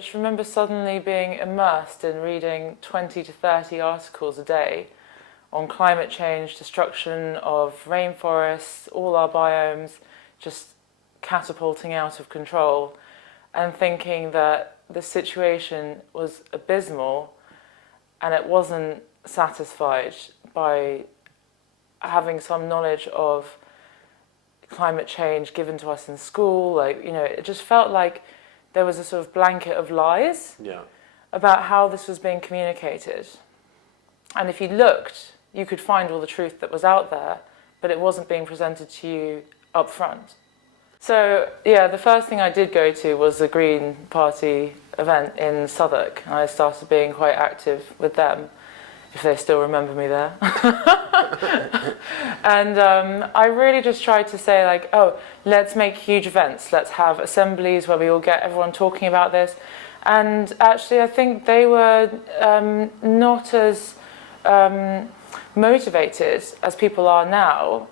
I just remember suddenly being immersed in reading 20 to 30 articles a day on climate change, destruction of rainforests, all our biomes, just catapulting out of control, and thinking that the situation was abysmal and it wasn't satisfied by having some knowledge of climate change given to us in school. Like, you know, it just felt like there was a sort of blanket of lies about how this was being communicated. And if you looked, you could find all the truth that was out there, but it wasn't being presented to you up front. So, yeah, the first thing I did go to was the Green Party event in Southwark, and I started being quite active with them, if they still remember me there. And I really just tried to say, like, oh, let's make huge events. Let's have assemblies where we all get everyone talking about this. And actually, I think they were not as motivated as people are now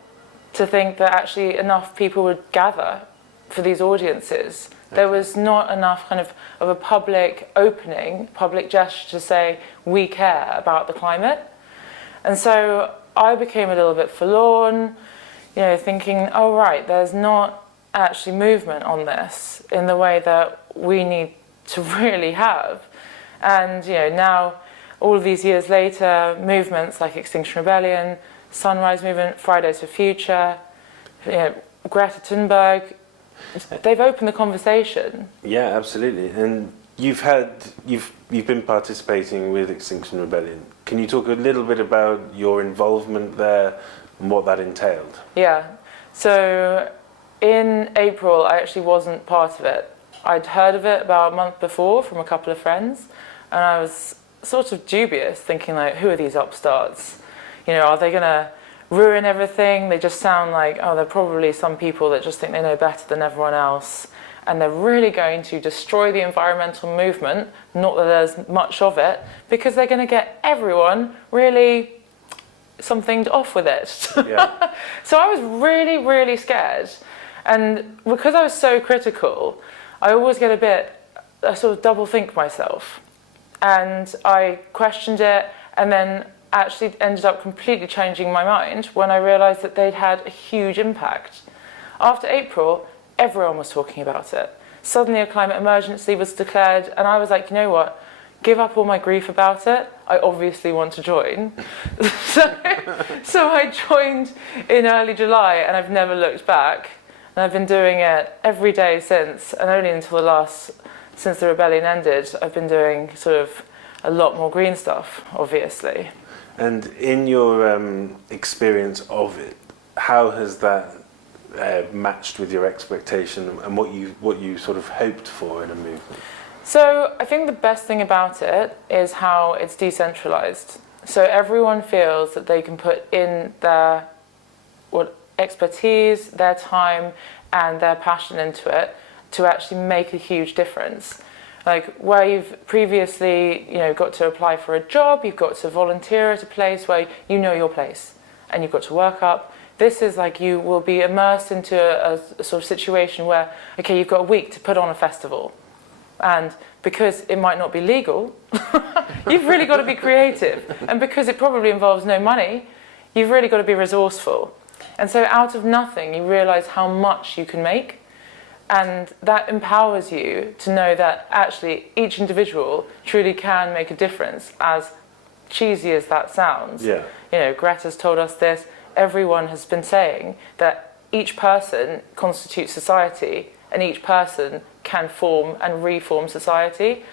to think that actually enough people would gather for these audiences. Okay. There was not enough kind of a public opening, public gesture to say, we care about the climate. And so I became a little bit forlorn, you know, thinking, oh right, there's not actually movement on this in the way that we need to really have. And, you know, now, all of these years later, movements like Extinction Rebellion, Sunrise Movement, Fridays for Future, you know, Greta Thunberg, they've opened the conversation. Yeah, absolutely. And you've been participating with Extinction Rebellion. Can you talk a little bit about your involvement there and what that entailed? Yeah. So in April, I actually wasn't part of it. I'd heard of it about a month before from a couple of friends, and I was sort of dubious, thinking like, who are these upstarts? You know, are they going to ruin everything? They just sound like, oh, they're probably some people that just think they know better than everyone else, and they're really going to destroy the environmental movement, not that there's much of it, because they're going to get everyone really something off with it. Yeah. So I was really, really scared. And because I was so critical, I always get I sort of double think myself. And I questioned it, and then actually ended up completely changing my mind when I realised that they'd had a huge impact. After April, everyone was talking about it. Suddenly a climate emergency was declared, and I was like, you know what? Give up all my grief about it. I obviously want to join. So I joined in early July, and I've never looked back. And I've been doing it every day since, and only until since the rebellion ended, I've been doing sort of a lot more green stuff, obviously. And in your experience of it, how has that matched with your expectation and what you sort of hoped for in a movement? So I think the best thing about it is how it's decentralized. So everyone feels that they can put in their expertise, their time, and their passion into it to actually make a huge difference. Like where you've previously, you know, got to apply for a job, you've got to volunteer at a place where you know your place and you've got to work up. This is like you will be immersed into a sort of situation where, okay, you've got a week to put on a festival. And because it might not be legal, you've really got to be creative. And because it probably involves no money, you've really got to be resourceful. And so out of nothing, you realise how much you can make. And that empowers you to know that actually each individual truly can make a difference, as cheesy as that sounds. Yeah. You know, Greta's told us this. Everyone has been saying that each person constitutes society, and each person can form and reform society.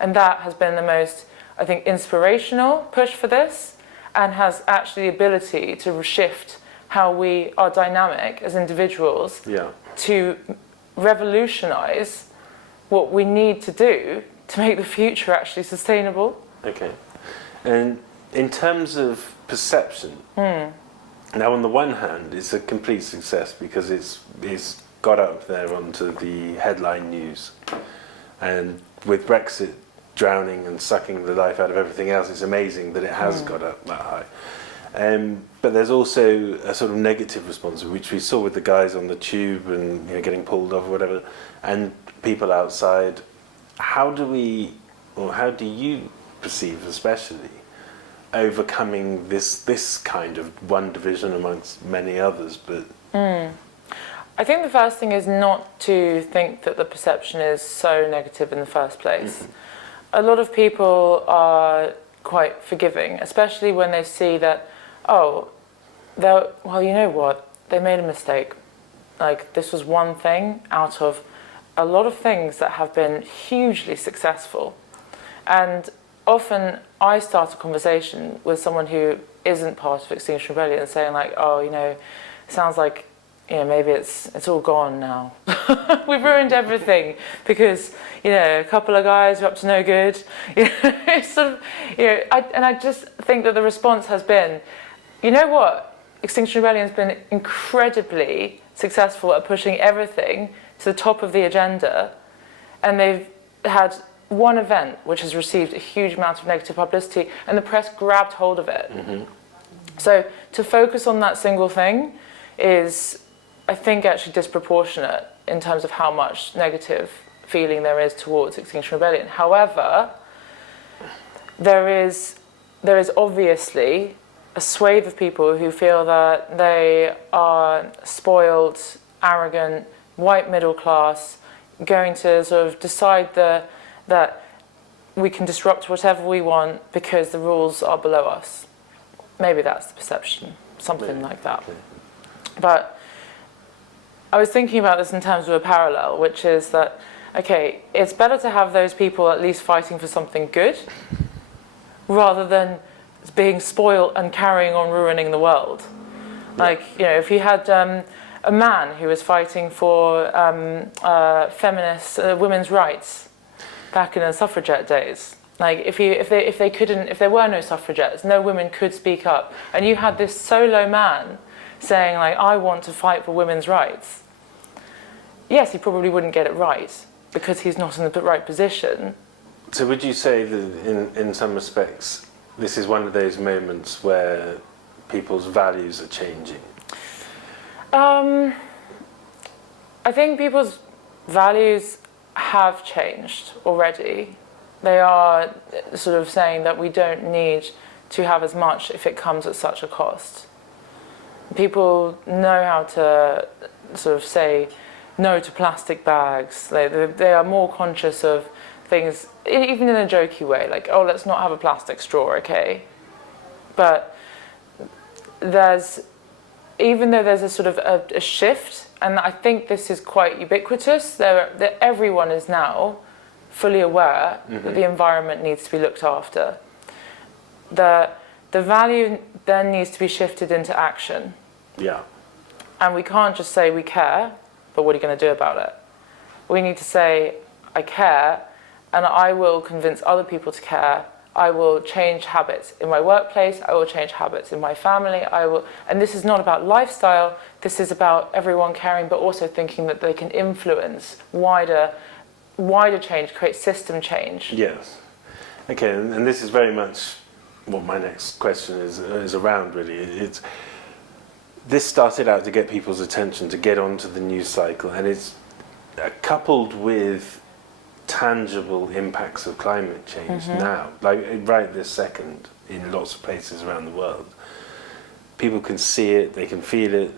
And that has been the most, I think, inspirational push for this, and has actually the ability to shift how we are dynamic as individuals to revolutionize what we need to do to make the future actually sustainable. Okay. And in terms of perception, now on the one hand, it's a complete success because it's got up there onto the headline news. And with Brexit drowning and sucking the life out of everything else, it's amazing that it has got up that high. But there's also a sort of negative response, which we saw with the guys on the tube and, you know, getting pulled off or whatever, and people outside. how do you perceive, especially, overcoming this kind of one division amongst many others? But I think the first thing is not to think that the perception is so negative in the first place. A lot of people are quite forgiving, especially when they see that, well, you know what, they made a mistake. Like, this was one thing out of a lot of things that have been hugely successful. And often I start a conversation with someone who isn't part of Extinction Rebellion saying like, oh, you know, sounds like, you know, maybe it's all gone now. We've ruined everything because, you know, a couple of guys who are up to no good. You know, it's sort of, you know, I just think that the response has been, you know what, Extinction Rebellion has been incredibly successful at pushing everything to the top of the agenda, and they've had one event which has received a huge amount of negative publicity, and the press grabbed hold of it. So to focus on that single thing is, I think, actually disproportionate in terms of how much negative feeling there is towards Extinction Rebellion. However, there is obviously a swathe of people who feel that they are spoiled, arrogant, white middle class, going to sort of decide that we can disrupt whatever we want because the rules are below us. Maybe that's the perception, something like that. But I was thinking about this in terms of a parallel, which is that, okay, it's better to have those people at least fighting for something good rather than being spoiled and carrying on ruining the world. Like, you know, if you had a man who was fighting for feminist women's rights back in the suffragette days, like if there were no suffragettes, no women could speak up, and you had this solo man saying like, I want to fight for women's rights. Yes, he probably wouldn't get it right because he's not in the right position. so would you say that in some respects this is one of those moments where people's values are changing? I think people's values have changed already. They are sort of saying that we don't need to have as much if it comes at such a cost. People know how to sort of say no to plastic bags. They are more conscious of things, even in a jokey way, like, oh, let's not have a plastic straw, okay? But even though there's a sort of a shift, and I think this is quite ubiquitous, that everyone is now fully aware that the environment needs to be looked after. The value then needs to be shifted into action. Yeah. And we can't just say we care, but what are you going to do about it? We need to say, I care, and I will convince other people to care. I will change habits in my workplace. I will change habits in my family. And this is not about lifestyle. This is about everyone caring, but also thinking that they can influence wider change, create system change. Yes. Okay, and this is very much what my next question is around, really. This started out to get people's attention, to get onto the news cycle, and it's coupled with tangible impacts of climate change now, like right this second, in lots of places around the world. People can see it, they can feel it,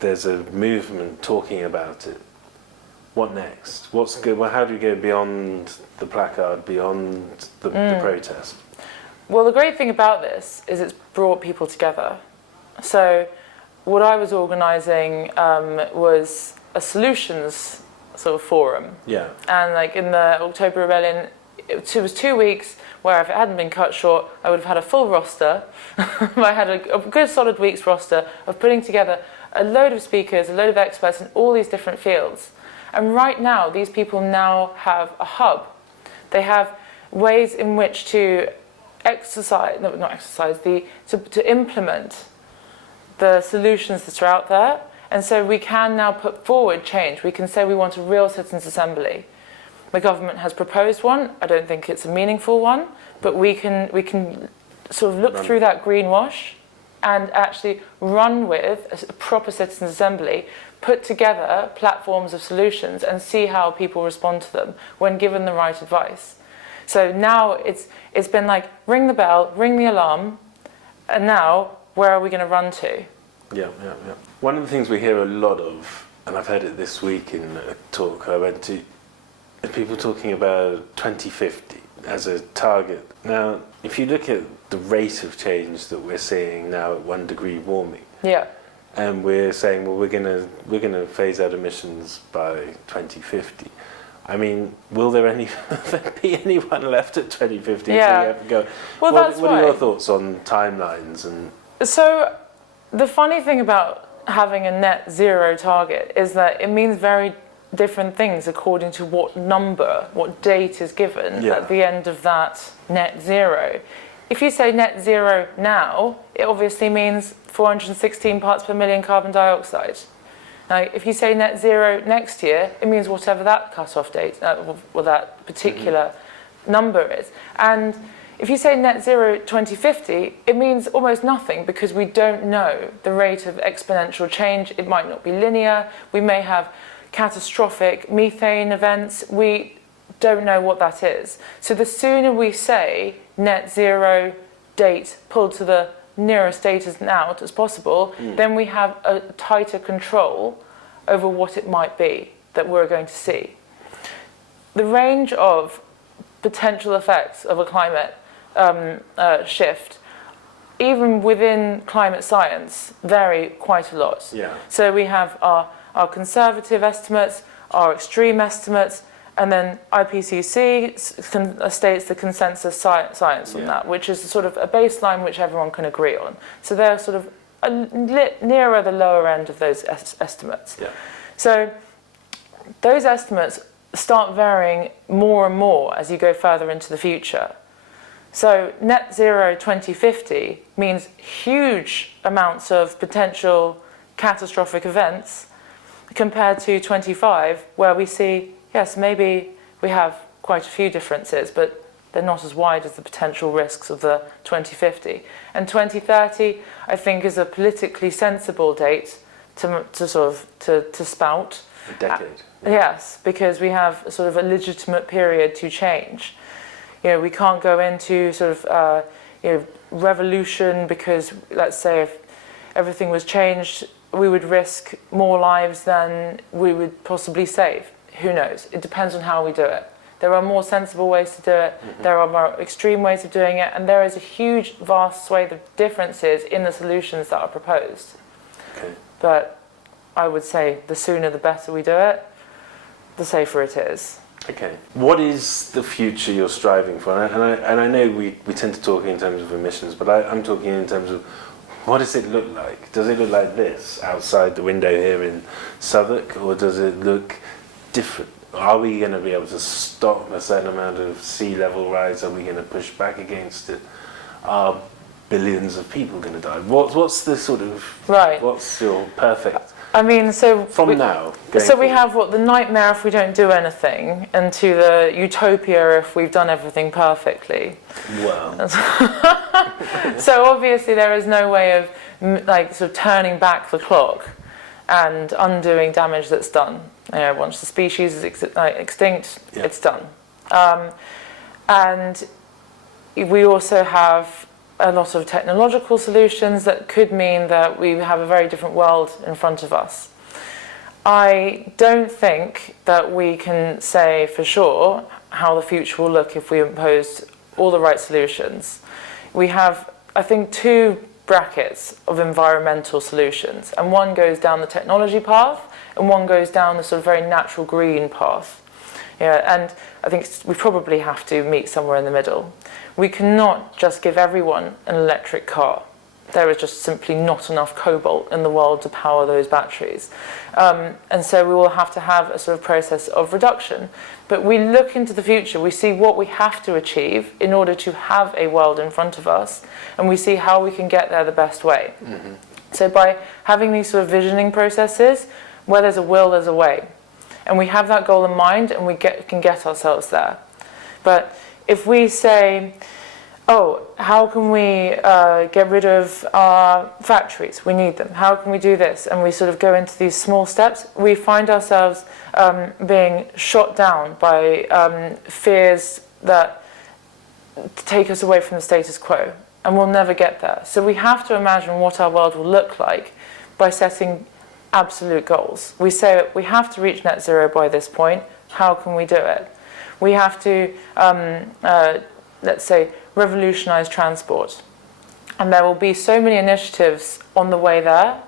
there's a movement talking about it. What next? What's good? Well, how do we go beyond the placard, beyond the protest? Well, the great thing about this is it's brought people together. So what I was organising was a solutions sort of forum. Yeah. And like in the October Rebellion, it was 2 weeks where if it hadn't been cut short, I would have had a full roster. I had a good solid week's roster of putting together a load of speakers, a load of experts in all these different fields. And right now, these people now have a hub. They have ways in which to to implement the solutions that are out there. And so we can now put forward change. We can say we want a real citizens' assembly. The government has proposed one. I don't think it's a meaningful one, but we can sort of look through that greenwash and actually run with a proper citizens' assembly, put together platforms of solutions and see how people respond to them when given the right advice. So now it's been like, ring the bell, ring the alarm, and now where are we going to run to? Yeah. One of the things we hear a lot of, and I've heard it this week in a talk I went to, is people talking about 2050 as a target. Now, if you look at the rate of change that we're seeing now at 1 degree warming, Yeah. and we're saying, well, we're gonna phase out emissions by 2050. I mean, will there be anyone left at 2050 Yeah. if we ever go? Well, that's what are right. your thoughts on timelines and? So the funny thing about having a net zero target is that it means very different things according to what number, what date is given at the end of that net zero. If you say net zero now, it obviously means 416 parts per million carbon dioxide. Now, if you say net zero next year, it means whatever that cut-off date, or that particular number is. And if you say net zero 2050, it means almost nothing because we don't know the rate of exponential change. It might not be linear. We may have catastrophic methane events. We don't know what that is. So the sooner we say net zero date pulled to the nearest date as possible, then we have a tighter control over what it might be that we're going to see. The range of potential effects of a climate shift, even within climate science, vary quite a lot. Yeah. So we have our conservative estimates, our extreme estimates, and then IPCC states the consensus science on that, which is sort of a baseline which everyone can agree on. So they're sort of nearer the lower end of those estimates. Yeah. So those estimates start varying more and more as you go further into the future. So net zero 2050 means huge amounts of potential catastrophic events compared to 25, where we see, yes, maybe we have quite a few differences, but they're not as wide as the potential risks of the 2050. And 2030, I think, is a politically sensible date to spout. A decade. Yes, because we have sort of a legitimate period to change. You know, we can't go into sort of revolution because, let's say, if everything was changed, we would risk more lives than we would possibly save. Who knows? It depends on how we do it. There are more sensible ways to do it. There are more extreme ways of doing it, and there is a huge, vast swathe of differences in the solutions that are proposed. Okay. But I would say the sooner the better we do it, the safer it is. Okay. What is the future you're striving for? And I know we tend to talk in terms of emissions, but I'm talking in terms of what does it look like? Does it look like this outside the window here in Southwark, or does it look different? Are we going to be able to stop a certain amount of sea level rise? Are we going to push back against it? Are billions of people going to die? What's the sort of what's your perfect? I mean, so from now. So we have the nightmare if we don't do anything, and to the utopia if we've done everything perfectly. Wow. So obviously there is no way of sort of turning back the clock and undoing damage that's done. You know, once the species is extinct, it's done. And we also have a lot of technological solutions that could mean that we have a very different world in front of us. I don't think that we can say for sure how the future will look if we imposed all the right solutions. We have, I think, two brackets of environmental solutions, and one goes down the technology path and one goes down the sort of very natural green path. Yeah, and I think we probably have to meet somewhere in the middle. We cannot just give everyone an electric car. There is just simply not enough cobalt in the world to power those batteries. And so we will have to have a sort of process of reduction. But we look into the future, we see what we have to achieve in order to have a world in front of us, and we see how we can get there the best way. Mm-hmm. So by having these sort of visioning processes, where there's a will, there's a way. And we have that goal in mind, and we can get ourselves there. But if we say, oh, how can we get rid of our factories? We need them. How can we do this? And we sort of go into these small steps. We find ourselves being shot down by fears that take us away from the status quo, and we'll never get there. So we have to imagine what our world will look like by setting absolute goals. We say we have to reach net zero by this point. How can we do it? We have to, let's say, revolutionize transport. And there will be so many initiatives on the way there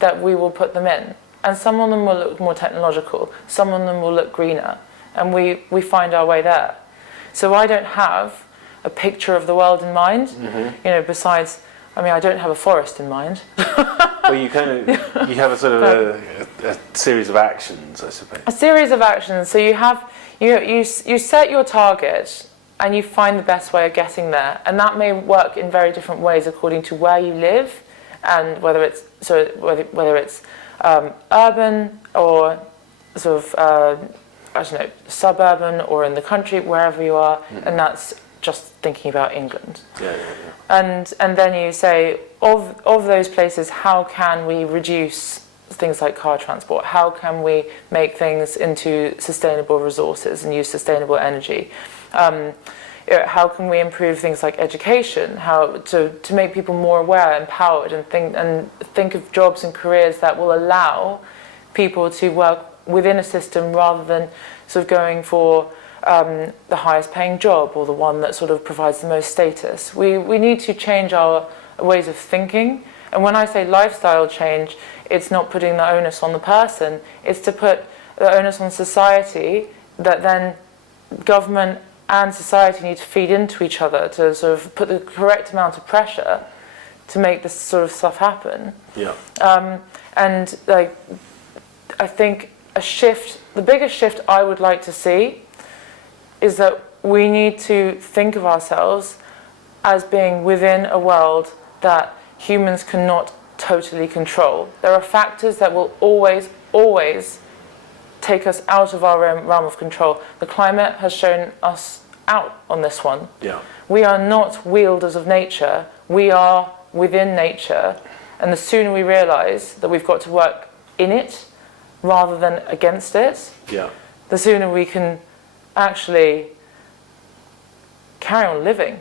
that we will put them in. And some of them will look more technological, some of them will look greener, and we find our way there. So I don't have a picture of the world in mind, you know, besides, I mean, I don't have a forest in mind. Well, you have a sort of a series of actions, I suppose. A series of actions. So you set your target and you find the best way of getting there, and that may work in very different ways according to where you live and whether it's urban or sort of I don't know, suburban or in the country, wherever you are, and that's just thinking about England. Yeah. And then you say, of those places, how can we reduce things like car transport? How can we make things into sustainable resources and use sustainable energy? How can we improve things like education? How to make people more aware, empowered, and think of jobs and careers that will allow people to work within a system rather than sort of going for the highest paying job or the one that sort of provides the most status. We need to change our ways of thinking. And when I say lifestyle change, it's not putting the onus on the person, it's to put the onus on society, that then government and society need to feed into each other to sort of put the correct amount of pressure to make this sort of stuff happen. Yeah. And like, I think the biggest shift I would like to see is that we need to think of ourselves as being within a world that humans cannot totally control. There are factors that will always take us out of our realm of control. The climate has shown us out on this one. Yeah. We are not wielders of nature. We are within nature. And the sooner we realise that we've got to work in it rather than against it, Yeah. the sooner we can actually carry on living.